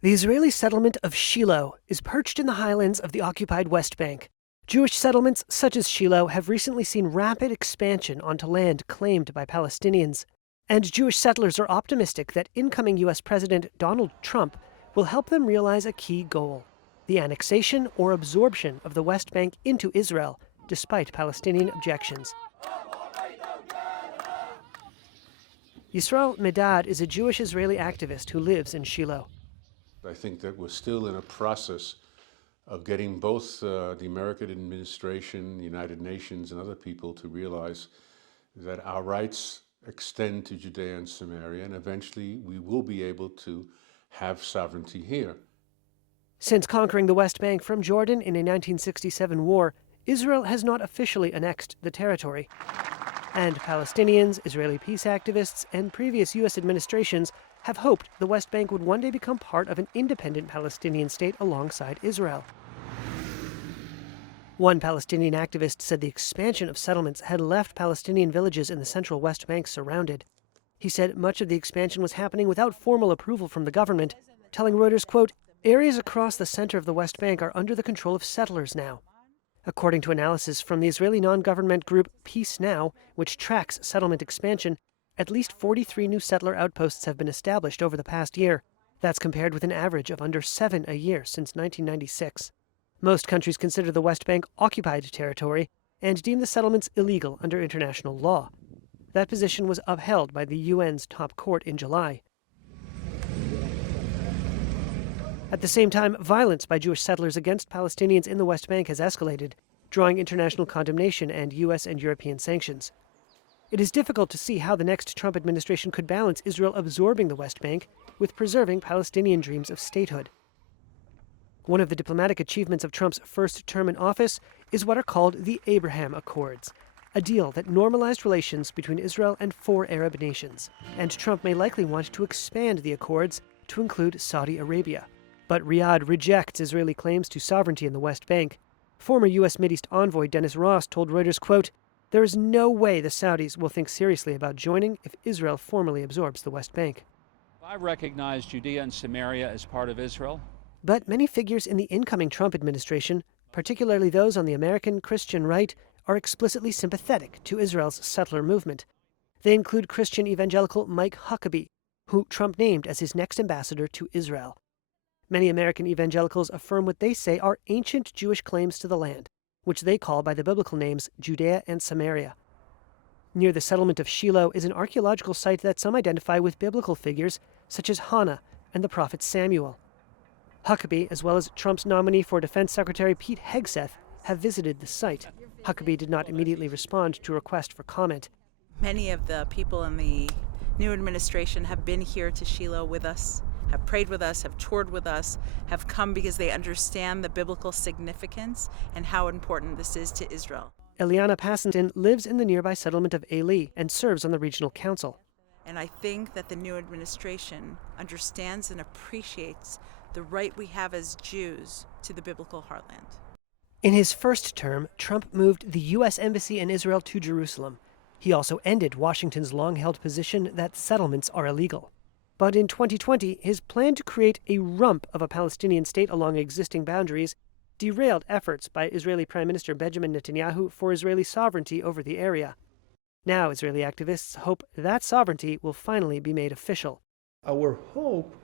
The Israeli settlement of Shilo is perched in the highlands of the occupied West Bank. Jewish settlements such as Shilo have recently seen rapid expansion onto land claimed by Palestinians. And Jewish settlers are optimistic that incoming U.S. President Donald Trump will help them realize a key goal: the annexation or absorption of the West Bank into Israel, despite Palestinian objections. Yisrael Medad is a Jewish Israeli activist who lives in Shilo. I think that we're still in a process of getting both the American administration, the United Nations, and other people to realize that our rights extend to Judea and Samaria, and eventually we will be able to have sovereignty here. Since conquering the West Bank from Jordan in a 1967 war, Israel has not officially annexed the territory. And Palestinians, Israeli peace activists, and previous U.S. administrations have hoped the West Bank would one day become part of an independent Palestinian state alongside Israel. One Palestinian activist said the expansion of settlements had left Palestinian villages in the central West Bank surrounded. He said much of the expansion was happening without formal approval from the government, telling Reuters, quote, "Areas across the center of the West Bank are under the control of settlers now." According to analysis from the Israeli non-government group Peace Now, which tracks settlement expansion, at least 43 new settler outposts have been established over the past year. That's compared with an average of under 7 a year since 1996. Most countries consider the West Bank occupied territory and deem the settlements illegal under international law. That position was upheld by the UN's top court in July. At the same time, violence by Jewish settlers against Palestinians in the West Bank has escalated, drawing international condemnation and U.S. and European sanctions. It is difficult to see how the next Trump administration could balance Israel absorbing the West Bank with preserving Palestinian dreams of statehood. One of the diplomatic achievements of Trump's first term in office is what are called the Abraham Accords, a deal that normalized relations between Israel and 4 Arab nations. And Trump may likely want to expand the accords to include Saudi Arabia. But Riyadh rejects Israeli claims to sovereignty in the West Bank. Former U.S. Mideast envoy Dennis Ross told Reuters, quote, "There is no way the Saudis will think seriously about joining if Israel formally absorbs the West Bank." I recognize Judea and Samaria as part of Israel. But many figures in the incoming Trump administration, particularly those on the American Christian right, are explicitly sympathetic to Israel's settler movement. They include Christian evangelical Mike Huckabee, who Trump named as his next ambassador to Israel. Many American evangelicals affirm what they say are ancient Jewish claims to the land, which they call by the biblical names Judea and Samaria. Near the settlement of Shilo is an archaeological site that some identify with biblical figures such as Hannah and the prophet Samuel. Huckabee, as well as Trump's nominee for Defense Secretary Pete Hegseth, have visited the site. Huckabee did not immediately respond to a request for comment. Many of the people in the new administration have been here to Shilo with us, have prayed with us, have toured with us, have come because they understand the biblical significance and how important this is to Israel. Eliana Passington lives in the nearby settlement of Eli and serves on the regional council. And I think that the new administration understands and appreciates the right we have as Jews to the biblical heartland. In his first term, Trump moved the U.S. Embassy in Israel to Jerusalem. He also ended Washington's long-held position that settlements are illegal. But in 2020, his plan to create a rump of a Palestinian state along existing boundaries derailed efforts by Israeli Prime Minister Benjamin Netanyahu for Israeli sovereignty over the area. Now, Israeli activists hope that sovereignty will finally be made official. Our hope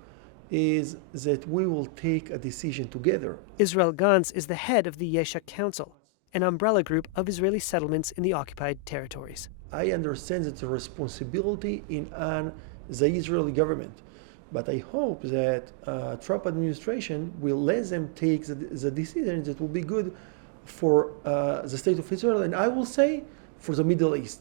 is that we will take a decision together. Israel Gantz is the head of the Yesha Council, an umbrella group of Israeli settlements in the occupied territories. I understand that the responsibility on the Israeli government, but I hope that Trump administration will let them take the decisions that will be good for the state of Israel, and I will say for the Middle East.